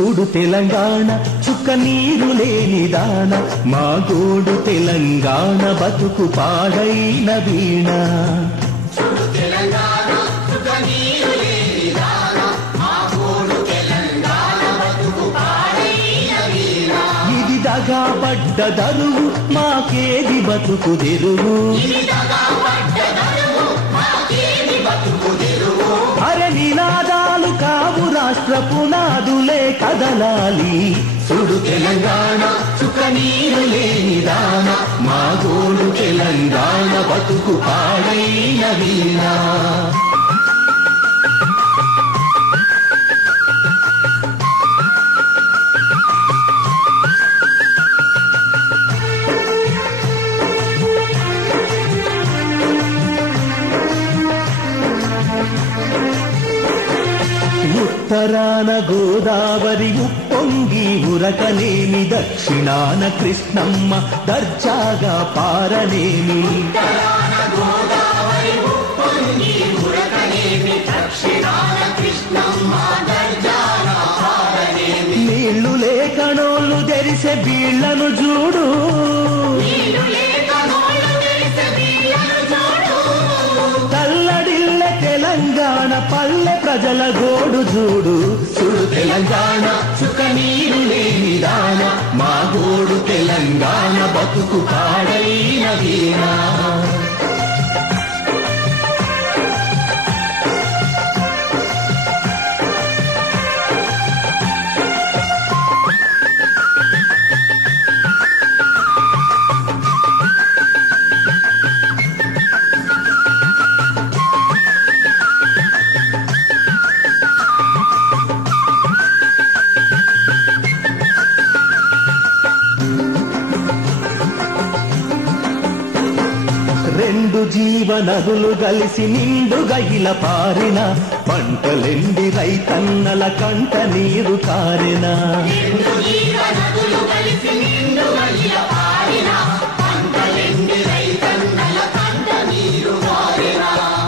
చూడు తెలంగాణ చుక్క నీరు లేని దాన మా గోడు తెలంగాణ బతుకు పాడైన వీణ ఇది దగాబడ్డ దరువు మాకేది బతుకు తెరువు అరే నినాదాలు కావు రాష్ట్ర పునాదులే కదలాలి చూడు తెలంగాణ చుక్క నీరు లేని దాన మా గోడు తెలంగాణ బతుకు పాడైన వీణ ఉత్తరాన గోదావరి ఉప్పొంగి ఉరకనేమి దక్షిణాన కృష్ణమ్మ దర్జాగా పారనేమి నీళ్లు లేకనోళ్ళు తెరిసే బీళ్లను చూడు తల్లడిల్లె తెలంగాణ పల్లె ప్రజల గోడు చూడు చూడు తెలంగాణ చుక్క నీరు లేని దాన మా గోడు తెలంగాణ బతుకు పాడైన వీణ రెండు జీవనదులు కలిసి నిండుగా ఇలా పారిన పంటలెండి రైతన్నల కంట నీరు కారిన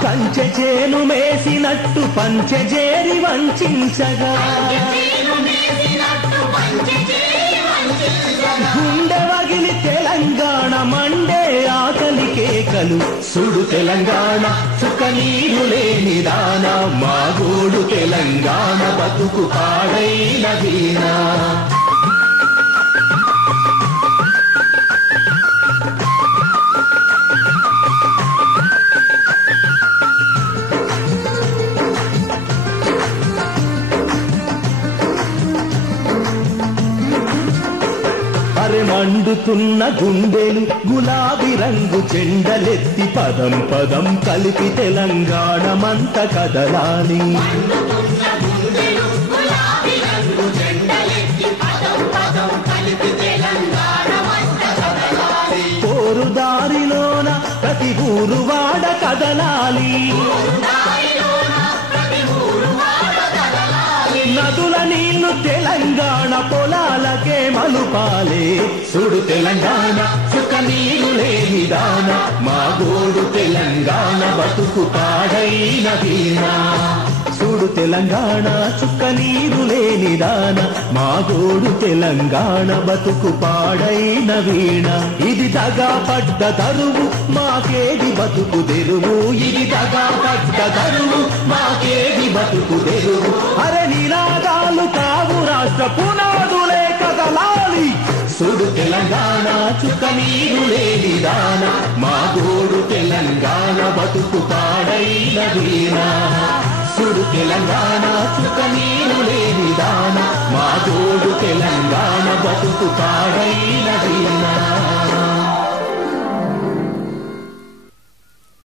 కంచె చేను మేసినట్టు పంచెజేరి వంచగా గుండె వగిలి తెలంగాణ మండే ఆకలి కేకలు సుడు తెలంగాణ చుక్క నీరు లేని దాన మా గోడు తెలంగాణ బతుకు పాడైన వీణ మండుతున్న గుండెలు గులాబీ రంగు చెండలెత్తి పదం పదం కలిపి తెలంగాణ మంత కదలాలి పోరు దారిలోన ప్రతి ఊరు వాడ కదలాలి నదుల నీళ్లు తెలంగాణ పొలాలకే మలుపాలే చూడు తెలంగాణ చుక్క నీరు లేని దాన మా గోడు తెలంగాణ బతుకు పాడైన వీణ చూడు తెలంగాణ చుక్క నీరు లేని దాన మా గోడు తెలంగాణ బతుకు పాడైన వీణ ఇది దగాపడ్డ దరువు మాకేది బతుకు తెరువు ఇది దగాపడ్డ దరువు మాకేది బతుకు తెరువు అరే నినాదాలు కావు రాష్ట్ర పునాదులే కదలాలి చూడు తెలంగాణ చుక్క నీరు లేని దాన మా గోడు తెలంగాణ బతుకు పాడైన వీణ చూడు తెలంగాణ చుక్క నీరు లేని దాన మా గోడు తెలంగాణ బతుకు పాడైన వీణ